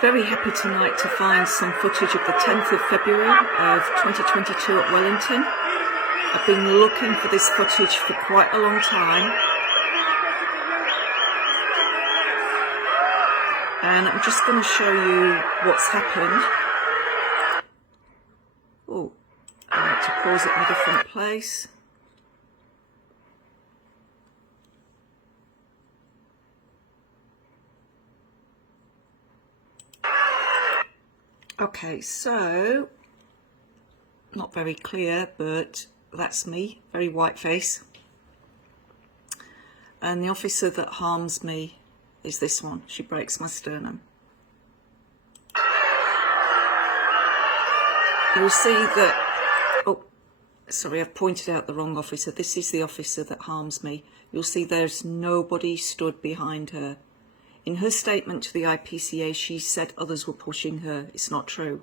Very happy tonight to find some footage of the 10th of February of 2022 at Wellington. I've been looking for this footage for quite a long time. And I'm just going to show you what's happened. Oh, I like to pause it in a different place. Okay, so, not very clear, but that's me, very white face. And the officer that harms me is this one. She breaks my sternum. You'll see that, oh, sorry, I've pointed out the wrong officer. This is the officer that harms me. You'll see there's nobody stood behind her. In her statement to the IPCA, she said others were pushing her. It's not true.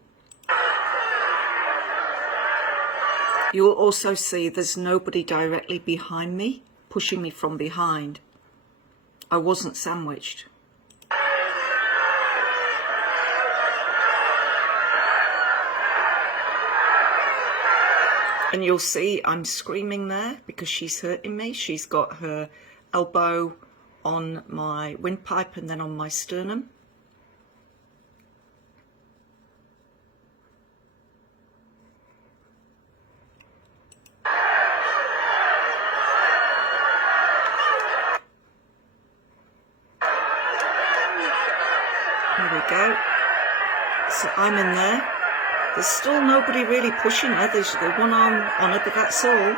You'll also see there's nobody directly behind me, pushing me from behind. I wasn't sandwiched. And you'll see I'm screaming there because she's hurting me. She's got her elbow on my windpipe and then on my sternum. There we go. So I'm in there. There's still nobody really pushing her. There's the one arm on her, but that's all.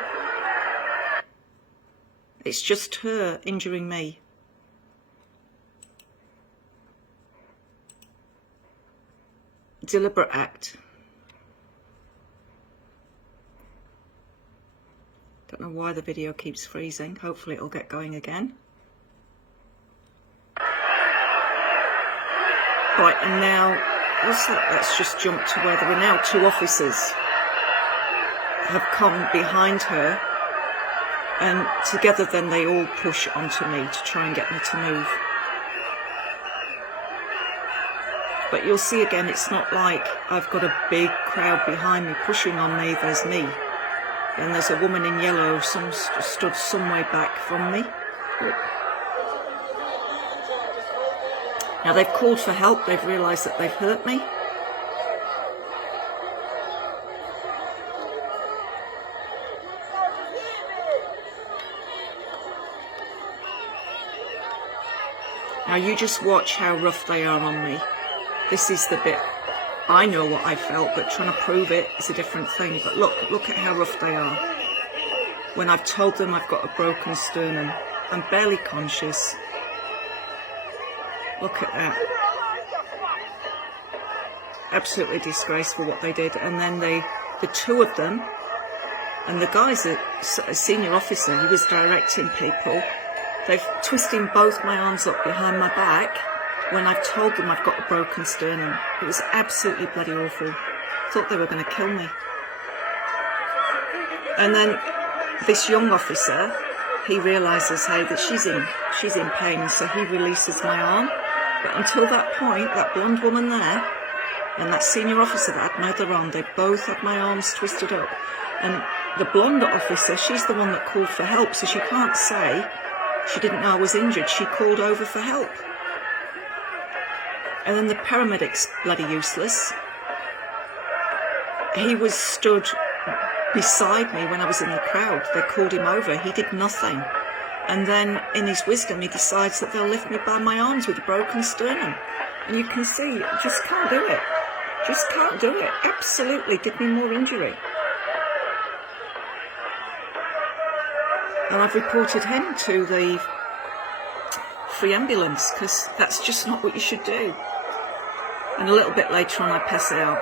It's just her injuring me. Deliberate act. Don't know why the video keeps freezing. Hopefully it'll get going again. Right, and now let's just jump to where there are now two officers have come behind her, and together then they all push onto me to try and get me to move. But you'll see again, it's not like I've got a big crowd behind me pushing on me. There's me. And there's a woman in yellow, stood some way back from me. Now they've called for help. They've realised that they've hurt me. Now you just watch how rough they are on me. This is the bit, I know what I felt, but trying to prove it is a different thing. But look at how rough they are. When I've told them I've got a broken sternum, I'm barely conscious. Look at that. Absolutely disgraceful what they did. And then the two of them, and the guy's a senior officer, he was directing people. They've twisting both my arms up behind my back when I've told them I've got a broken sternum. It was absolutely bloody awful. Thought they were going to kill me. And then this young officer, he realises, hey, that she's in pain, so he releases my arm. But until that point, that blonde woman there and that senior officer that had my other arm, they both had my arms twisted up. And the blonde officer, she's the one that called for help, so she can't say she didn't know I was injured. She called over for help. And then the paramedic's bloody useless. He was stood beside me when I was in the crowd. They called him over. He did nothing. And then, in his wisdom, he decides that they'll lift me by my arms with a broken sternum. And you can see, just can't do it. Just can't do it. Absolutely did me more injury. And I've reported him to the free ambulance, because that's just not what you should do. And a little bit later on, I pass out.